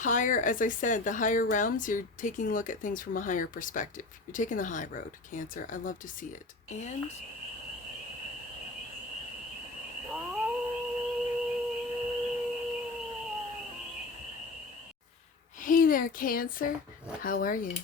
higher, as I said, the higher realms, you're taking a look at things from a higher perspective. You're taking the high road, Cancer. I love to see it. And hey there, Cancer. How are you?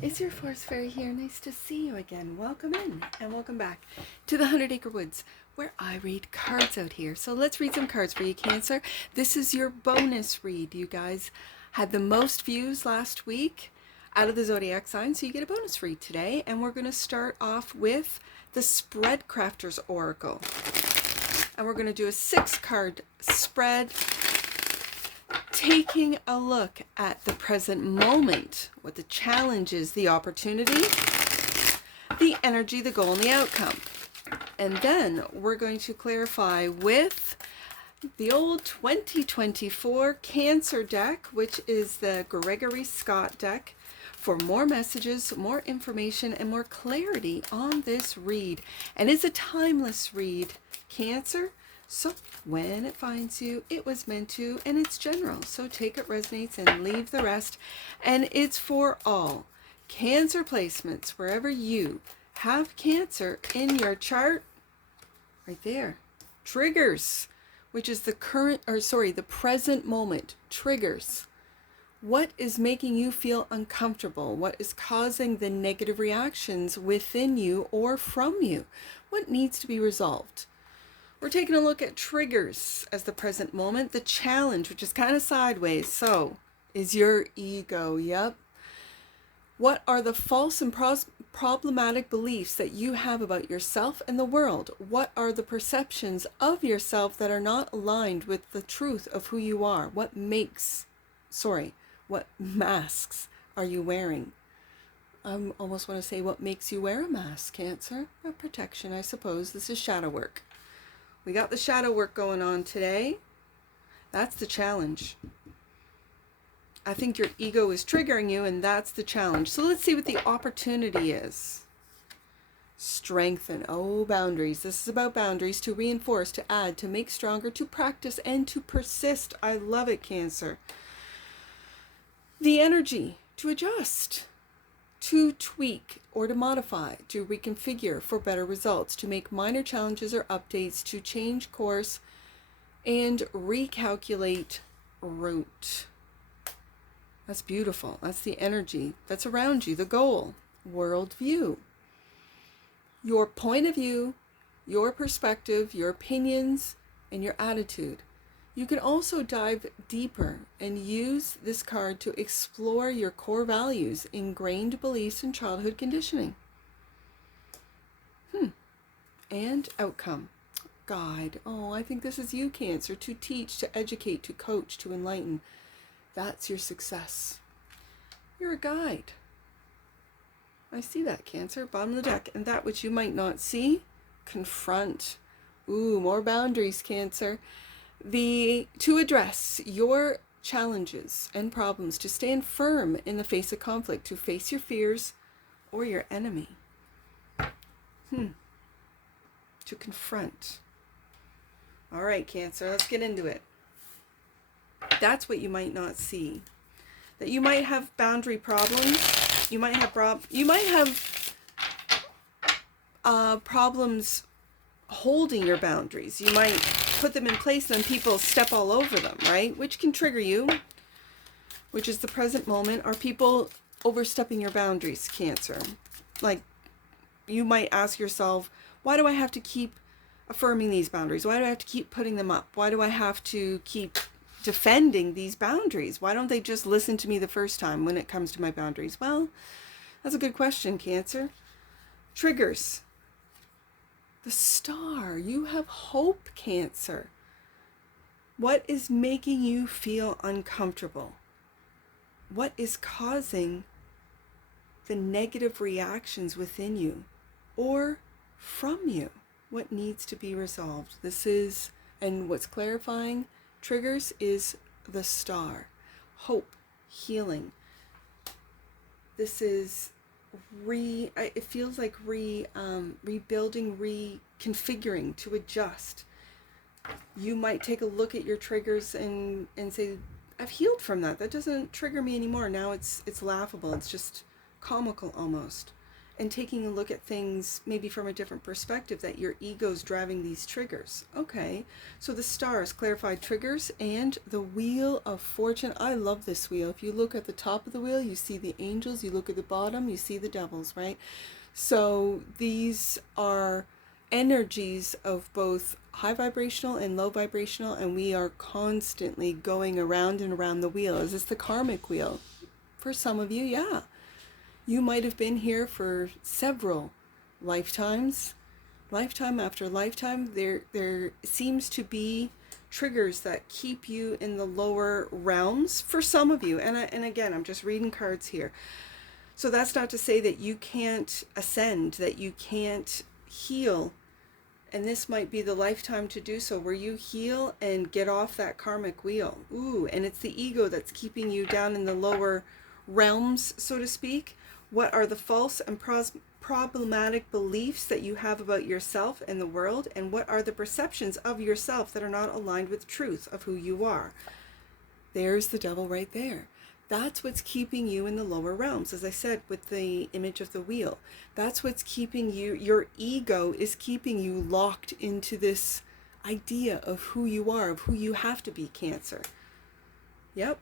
It's your Force Fairy here. Nice to see you again. Welcome in and welcome back to the 100 Acre Woods, where I read cards out here. So let's read some cards for you, Cancer. This is your bonus read. You guys had the most views last week out of the zodiac sign, so you get a bonus read today. And we're going to start off with the Spread Crafters Oracle. And we're going to do a 6-card spread, taking a look at the present moment, what the challenge is, the opportunity, the energy, the goal, and the outcome. And then we're going to clarify with the old 2024 Cancer deck, which is the Gregory Scott deck, for more messages, more information, and more clarity on this read. And it's a timeless read, Cancer. So when it finds you, it was meant to, and it's general. So take it resonates and leave the rest. And it's for all Cancer placements, wherever you have Cancer in your chart, right there. Triggers, which is the the present moment. Triggers. What is making you feel uncomfortable? What is causing the negative reactions within you or from you? What needs to be resolved? We're taking a look at triggers as the present moment. The challenge, which is kind of sideways, so is your ego. Yep. What are the false and problematic beliefs that you have about yourself and the world? What are the perceptions of yourself that are not aligned with the truth of who you are? What masks are you wearing? I almost want to say, what makes you wear a mask, Cancer? A protection, I suppose. This is shadow work. We got the shadow work going on today. That's the challenge. I think your ego is triggering you, and that's the challenge. So let's see what the opportunity is. Strengthen. Oh, boundaries. This is about boundaries, to reinforce, to add, to make stronger, to practice, and to persist. I love it, Cancer. The energy, to adjust, to tweak or to modify, to reconfigure for better results, to make minor challenges or updates, to change course and recalculate route. That's beautiful. That's the energy that's around you, the goal, worldview. Your point of view, your perspective, your opinions, and your attitude. You can also dive deeper and use this card to explore your core values, ingrained beliefs, and childhood conditioning. And outcome. Guide. Oh, I think this is you, Cancer. To teach, to educate, to coach, to enlighten. That's your success. You're a guide. I see that, Cancer. Bottom of the deck. And that which you might not see, confront. Ooh, more boundaries, Cancer. To address your challenges and problems, to stand firm in the face of conflict, to face your fears or your enemy. To confront. All right, Cancer, let's get into it. That's what you might not see. That you might have boundary problems. You might have problems holding your boundaries. You might put them in place and then people step all over them, right? Which can trigger you, which is the present moment. Are people overstepping your boundaries, Cancer? Like, you might ask yourself, why do I have to keep affirming these boundaries? Why do I have to keep putting them up? Why do I have to keep defending these boundaries? Why don't they just listen to me the first time when it comes to my boundaries? Well, that's a good question, Cancer. Triggers. The Star. You have hope, Cancer. What is making you feel uncomfortable? What is causing the negative reactions within you or from you? What needs to be resolved? This is, and what's clarifying triggers is the Star. Hope, healing. This is it feels like rebuilding, reconfiguring, to adjust. You might take a look at your triggers and say, I've healed from that. That doesn't trigger me anymore. Now it's laughable. It's just comical almost. And taking a look at things maybe from a different perspective, that your ego's driving these triggers. Okay, so the stars, clarified triggers, and the Wheel of Fortune. I love this wheel. If you look at the top of the wheel, you see the angels. You look at the bottom, you see the devils, right? So these are energies of both high vibrational and low vibrational, and we are constantly going around and around the wheel. Is this the karmic wheel? For some of you, yeah. You might have been here for several lifetimes, lifetime after lifetime. There seems to be triggers that keep you in the lower realms for some of you. And again, I'm just reading cards here. So that's not to say that you can't ascend, that you can't heal. And this might be the lifetime to do so, where you heal and get off that karmic wheel. Ooh, and it's the ego that's keeping you down in the lower realms, so to speak. What are the false and problematic beliefs that you have about yourself and the world? And what are the perceptions of yourself that are not aligned with truth of who you are? There's the devil right there. That's what's keeping you in the lower realms. As I said, with the image of the wheel, that's what's keeping you, your ego is keeping you locked into this idea of who you are, of who you have to be, Cancer. Yep.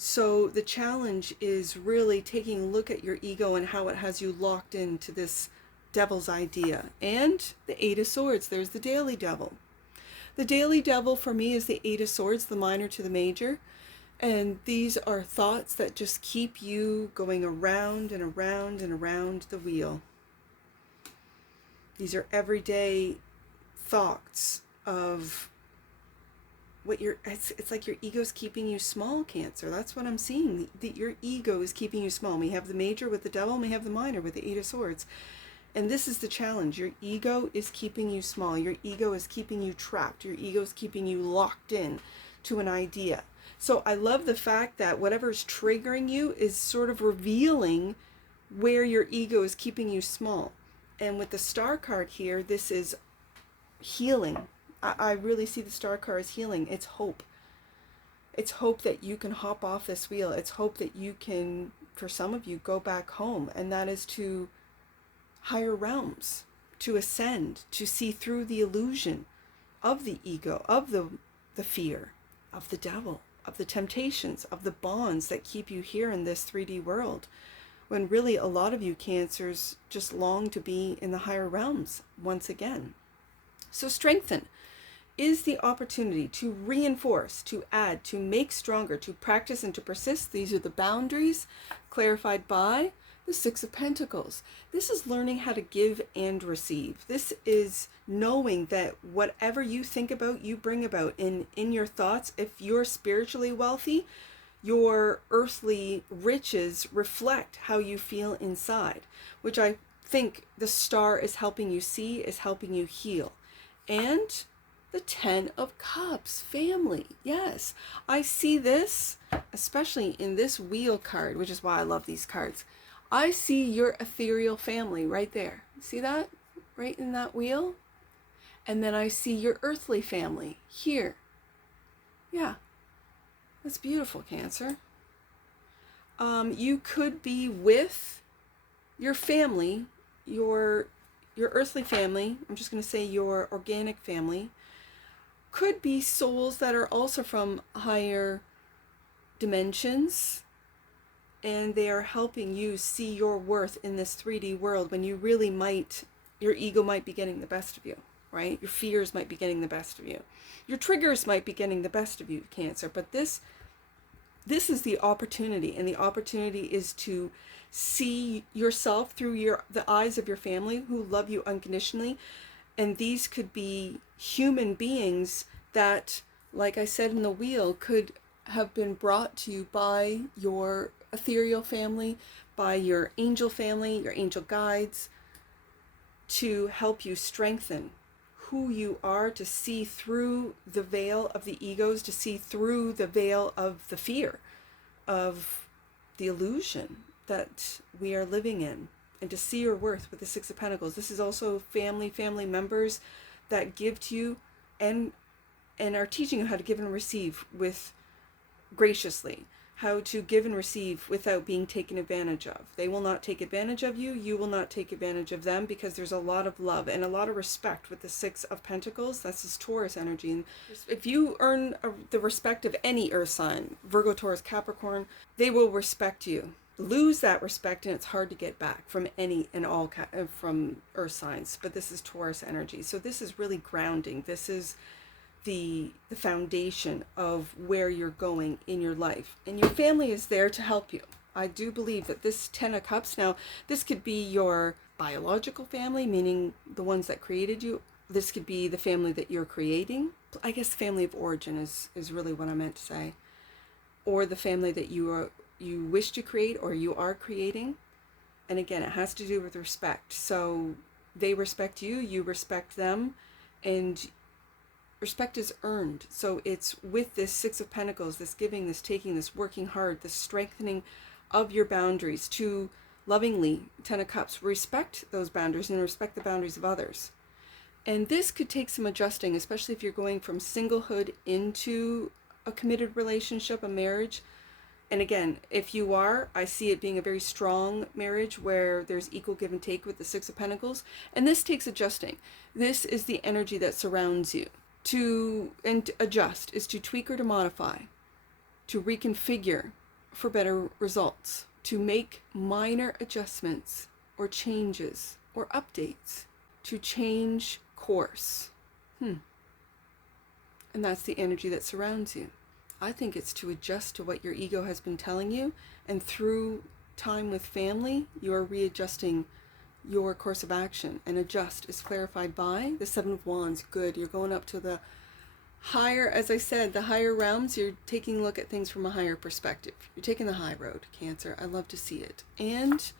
So the challenge is really taking a look at your ego and how it has you locked into this devil's idea. And the Eight of Swords, there's the daily devil. The daily devil for me is the Eight of Swords, the minor to the major. And these are thoughts that just keep you going around and around and around the wheel. These are everyday thoughts of what it's like your ego's keeping you small, Cancer. That's what I'm seeing. Your ego is keeping you small. We have the major with the devil, and we have the minor with the Eight of Swords. And this is the challenge. Your ego is keeping you small. Your ego is keeping you trapped. Your ego is keeping you locked in to an idea. So I love the fact that whatever's triggering you is sort of revealing where your ego is keeping you small. And with the Star card here, this is healing. I really see the Star card as healing. It's hope. It's hope that you can hop off this wheel. It's hope that you can, for some of you, go back home. And that is to higher realms, to ascend, to see through the illusion of the ego, of the fear, of the devil, of the temptations, of the bonds that keep you here in this 3D world. When really a lot of you Cancers just long to be in the higher realms once again. So strengthen is the opportunity to reinforce, to add, to make stronger, to practice, and to persist. These are the boundaries clarified by the Six of Pentacles. This is learning how to give and receive. This is knowing that whatever you think about, you bring about in your thoughts. If you're spiritually wealthy, your earthly riches reflect how you feel inside, which I think the Star is helping you see, is helping you heal. And the Ten of Cups, family. Yes, I see this, especially in this wheel card, which is why I love these cards. I see your ethereal family right there. See that? Right in that wheel? And then I see your earthly family here. Yeah, that's beautiful, Cancer. You could be with your family, your earthly family. I'm just going to say your organic family. Could be souls that are also from higher dimensions, and they are helping you see your worth in this 3D world, when you really might, your ego might be getting the best of you, right? Your fears might be getting the best of you. Your triggers might be getting the best of you, Cancer. But this is the opportunity, and the opportunity is to see yourself through the eyes of your family who love you unconditionally. And these could be human beings that, like I said in the wheel, could have been brought to you by your ethereal family, by your angel family, your angel guides, to help you strengthen who you are, to see through the veil of the egos, to see through the veil of the fear, of the illusion that we are living in, and to see your worth with the Six of Pentacles. This is also family members that give to you and are teaching you how to give and receive with graciously, how to give and receive without being taken advantage of. They will not take advantage of you. You will not take advantage of them, because there's a lot of love and a lot of respect with the Six of Pentacles. That's this Taurus energy. And if you earn the respect of any earth sign, Virgo, Taurus, Capricorn, they will respect you. Lose that respect and it's hard to get back from any and all from earth signs. But this is Taurus energy. So this is really grounding. This is the foundation of where you're going in your life, and your family is there to help you. I do believe that this Ten of Cups, now this could be your biological family, meaning the ones that created you. This could be the family that you're creating. I guess family of origin is really what I meant to say, or the family that you wish to create or you are creating. And again, it has to do with respect. So they respect you, you respect them, and respect is earned. So it's with this Six of Pentacles, this giving, this taking, this working hard, this strengthening of your boundaries to lovingly, Ten of Cups, respect those boundaries and respect the boundaries of others. And this could take some adjusting, especially if you're going from singlehood into a committed relationship, a marriage. And again, if you are, I see it being a very strong marriage where there's equal give and take with the Six of Pentacles. And this takes adjusting. This is the energy that surrounds you. To adjust is to tweak or to modify, to reconfigure for better results, to make minor adjustments or changes or updates, to change course. And that's the energy that surrounds you. I think it's to adjust to what your ego has been telling you, and through time with family, you are readjusting your course of action. And adjust is clarified by the Seven of Wands. Good. You're going up to the higher, as I said, the higher realms. You're taking a look at things from a higher perspective. You're taking the high road, Cancer. I love to see it. And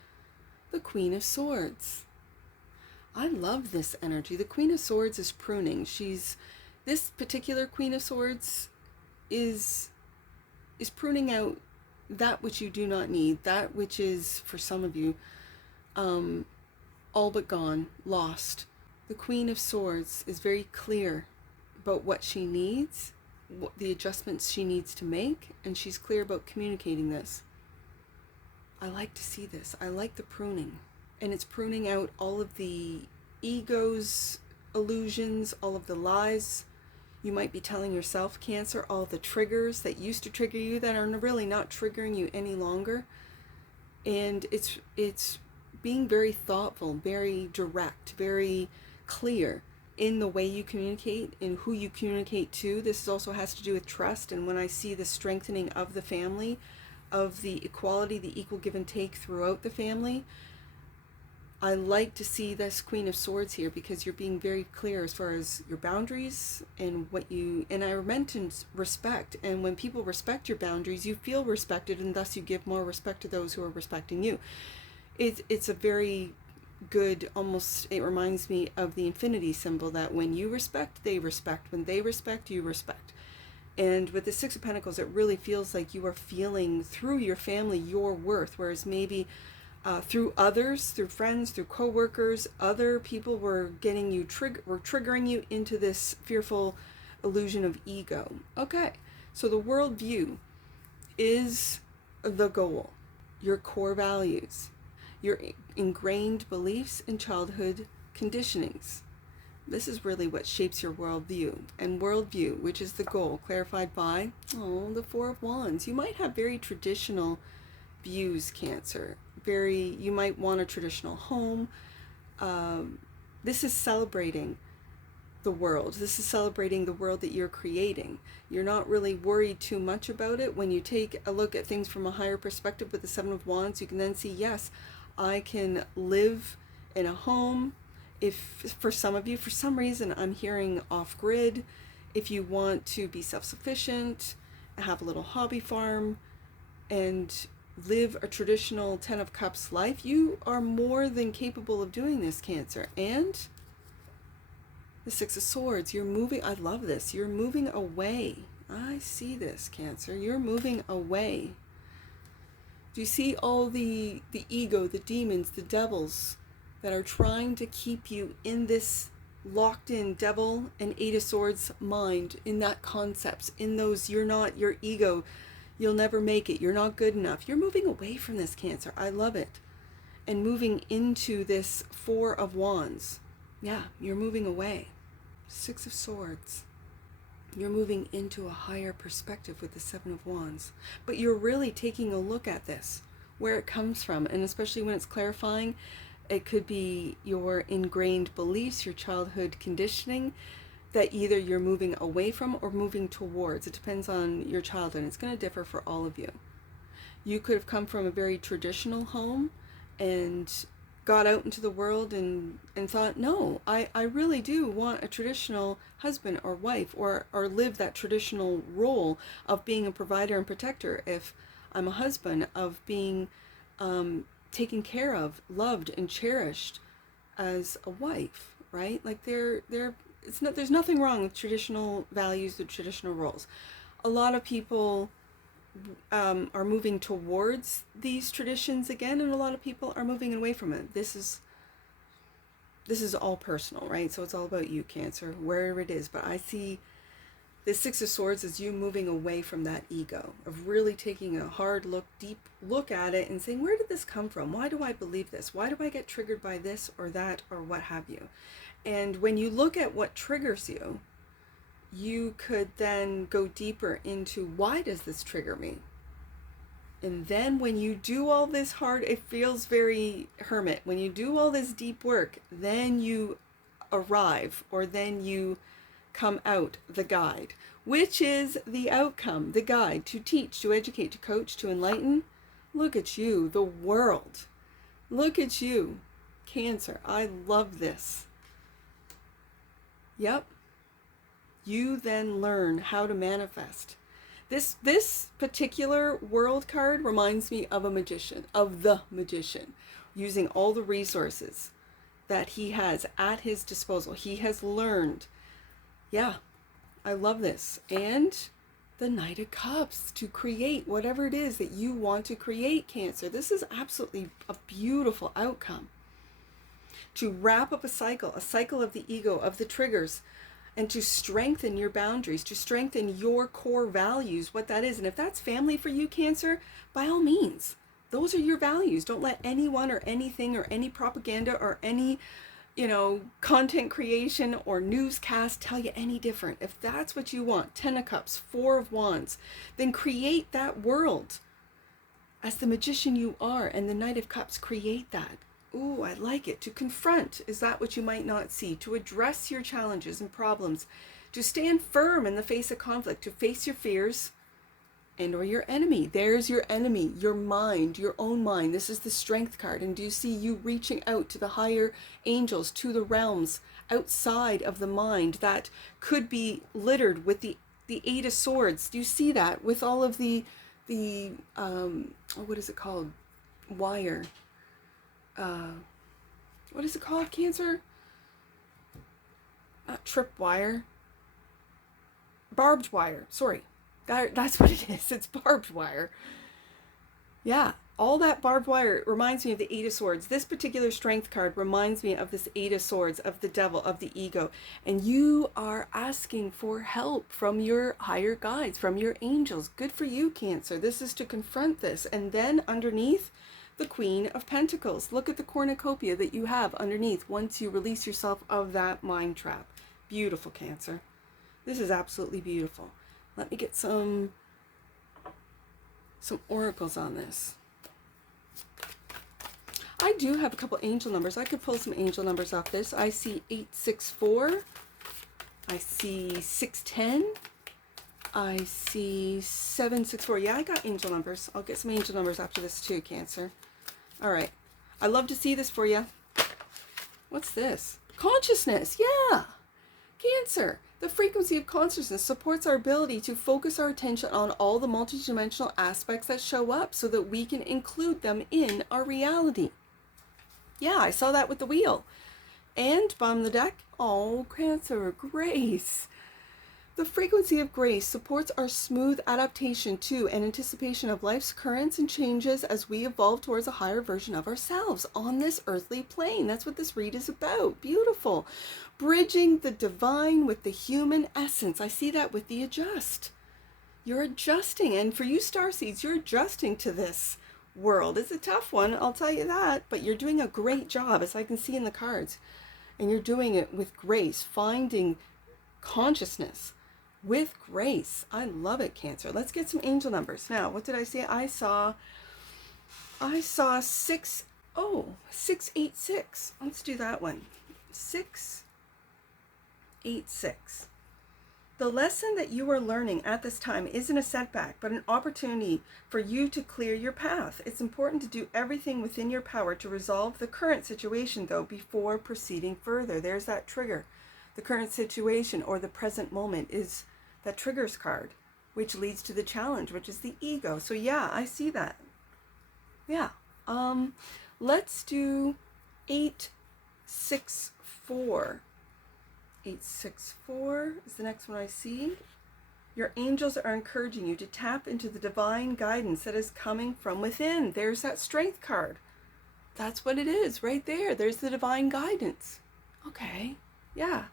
the Queen of Swords. I love this energy. The Queen of Swords is pruning. This particular Queen of Swords is pruning out that which you do not need, that which is, for some of you, all but gone, lost. The Queen of Swords is very clear about what she needs, what the adjustments she needs to make, and she's clear about communicating this. I like to see this. I like the pruning. And it's pruning out all of the ego's illusions, all of the lies you might be telling yourself, Cancer, all the triggers that used to trigger you that are really not triggering you any longer. And it's being very thoughtful, very direct, very clear in the way you communicate and who you communicate to. This also has to do with trust. And when I see the strengthening of the family, of the equality, the equal give and take throughout the family, I like to see this Queen of Swords here, because you're being very clear as far as your boundaries and what you, and I mentioned respect. And when people respect your boundaries, you feel respected, and thus you give more respect to those who are respecting you. It's a very good, almost, it reminds me of the infinity symbol, that when you respect, they respect. When they respect, you respect. And with the Six of Pentacles, it really feels like you are feeling through your family your worth, whereas maybe through others, through friends, through co-workers, other people were getting you were triggering you into this fearful illusion of ego. Okay, so the worldview is the goal, your core values, your ingrained beliefs and childhood conditionings. This is really what shapes your worldview. And worldview, which is the goal, clarified by, the Four of Wands. You might have very traditional views, Cancer. You might want a traditional home. This is celebrating the world. This is celebrating the world that you're creating. You're not really worried too much about it. When you take a look at things from a higher perspective with the Seven of Wands, you can then see, yes, I can live in a home. If for some of you, for some reason, I'm hearing off-grid, if you want to be self-sufficient, have a little hobby farm, and live a traditional Ten of Cups life, you are more than capable of doing this, Cancer. And the Six of Swords, you're moving, I love this, you're moving away. I see this, Cancer, you're moving away. Do you see all the ego, the demons, the devils that are trying to keep you in this locked in Devil and Eight of Swords mind, in that concepts, in those, you're not, your ego You'll never make it. You're not good enough. You're moving away from this, Cancer. I love it. And moving into this Four of Wands. Yeah, you're moving away. Six of Swords. You're moving into a higher perspective with the Seven of Wands. But you're really taking a look at this, where it comes from. And especially when it's clarifying, it could be your ingrained beliefs, your childhood conditioning, that either you're moving away from or moving towards. It depends on your childhood. It's going to differ for all of you. You could have come from a very traditional home and got out into the world and thought, no, I really do want a traditional husband or wife, or live that traditional role of being a provider and protector if I'm a husband, of being taken care of, loved and cherished as a wife, right? Like there's nothing wrong with traditional values or traditional roles. A lot of people are moving towards these traditions again, and a lot of people are moving away from it. This is all personal, right? So it's all about you, Cancer, wherever it is. But I see the Six of Swords as you moving away from that ego, of really taking a hard look, deep look at it and saying, where did this come from? Why do I believe this? Why do I get triggered by this or that or what have you? And when you look at what triggers you, you could then go deeper into, why does this trigger me? And then when you do all this hard, it feels very hermit. When you do all this deep work, then you arrive, or then you come out the guide, which is the outcome, the guide, to teach, to educate, to coach, to enlighten. Look at you, the world. Look at you, Cancer. I love this. Yep. You then learn how to manifest. This particular world card reminds me of a magician, of the magician, using all the resources that he has at his disposal. He has learned. Yeah, I love this. And the Knight of Cups, to create whatever it is that you want to create, Cancer. This is absolutely a beautiful outcome. To wrap up a cycle of the ego, of the triggers, and to strengthen your boundaries, to strengthen your core values, what that is. And if that's family for you, Cancer, by all means, those are your values. Don't let anyone or anything or any propaganda or any, content creation or newscast tell you any different. If that's what you want, Ten of Cups, Four of Wands, then create that world as the magician you are. And the Knight of Cups, create that. Ooh, I like it. To confront is that which you might not see. To address your challenges and problems. To stand firm in the face of conflict. To face your fears and or your enemy. There's your enemy, your mind, your own mind. This is the Strength card. And do you see you reaching out to the higher angels, to the realms outside of the mind that could be littered with the Eight of Swords? Do you see that with all of the what is it called? Wire. What is it called, Cancer? Not tripwire. Barbed wire. Sorry. That's what it is. It's barbed wire. Yeah. All that barbed wire reminds me of the Eight of Swords. This particular Strength card reminds me of this Eight of Swords, of the devil, of the ego. And you are asking for help from your higher guides, from your angels. Good for you, Cancer. This is to confront this. And then underneath, the Queen of Pentacles. Look at the cornucopia that you have underneath once you release yourself of that mind trap. Beautiful, Cancer. This is absolutely beautiful. Let me get some oracles on this. I do have a couple angel numbers. I could pull some angel numbers off this. I see 864. I see 610. I see 764. Yeah, I got angel numbers. I'll get some angel numbers after this too, Cancer. All right. I love to see this for you. What's this? Consciousness. Yeah. Cancer. The frequency of consciousness supports our ability to focus our attention on all the multidimensional aspects that show up so that we can include them in our reality. Yeah, I saw that with the wheel. And bottom of the deck. Oh, Cancer, grace. The frequency of grace supports our smooth adaptation to and anticipation of life's currents and changes as we evolve towards a higher version of ourselves on this earthly plane. That's what this read is about. Beautiful. Bridging the divine with the human essence. I see that with the adjust. You're adjusting. And for you starseeds, you're adjusting to this world. It's a tough one, I'll tell you that, but you're doing a great job, as I can see in the cards. And you're doing it with grace, finding consciousness with grace. I love it, Cancer. Let's get some angel numbers. Now, what did I say? I saw 686. Let's do that one. 686. The lesson that you are learning at this time isn't a setback, but an opportunity for you to clear your path. It's important to do everything within your power to resolve the current situation, though, before proceeding further. There's that trigger. The current situation, or the present moment, is that triggers card, which leads to the challenge, which is the ego. So yeah, I see that. Yeah. Let's do 864. 864 is the next one I see. Your angels are encouraging you to tap into the divine guidance that is coming from within. There's that strength card. That's what it is right there. There's the divine guidance. Okay, yeah.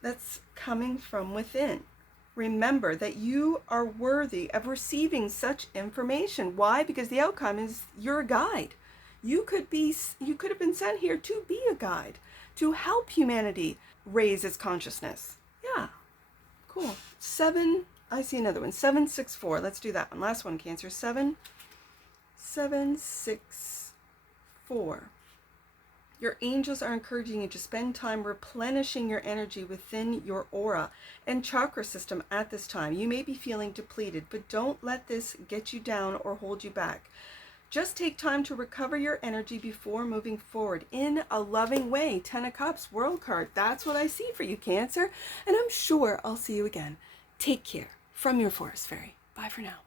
That's coming from within. Remember that you are worthy of receiving such information. Why? Because the outcome is your guide. You could have been sent here to be a guide, to help humanity raise its consciousness. Yeah, cool. I see another one. 764. Let's do that one. Last one, Cancer. 764. Your angels are encouraging you to spend time replenishing your energy within your aura and chakra system at this time. You may be feeling depleted, but don't let this get you down or hold you back. Just take time to recover your energy before moving forward in a loving way. 10 of Cups, World card. That's what I see for you, Cancer. And I'm sure I'll see you again. Take care. From your Forest Fairy. Bye for now.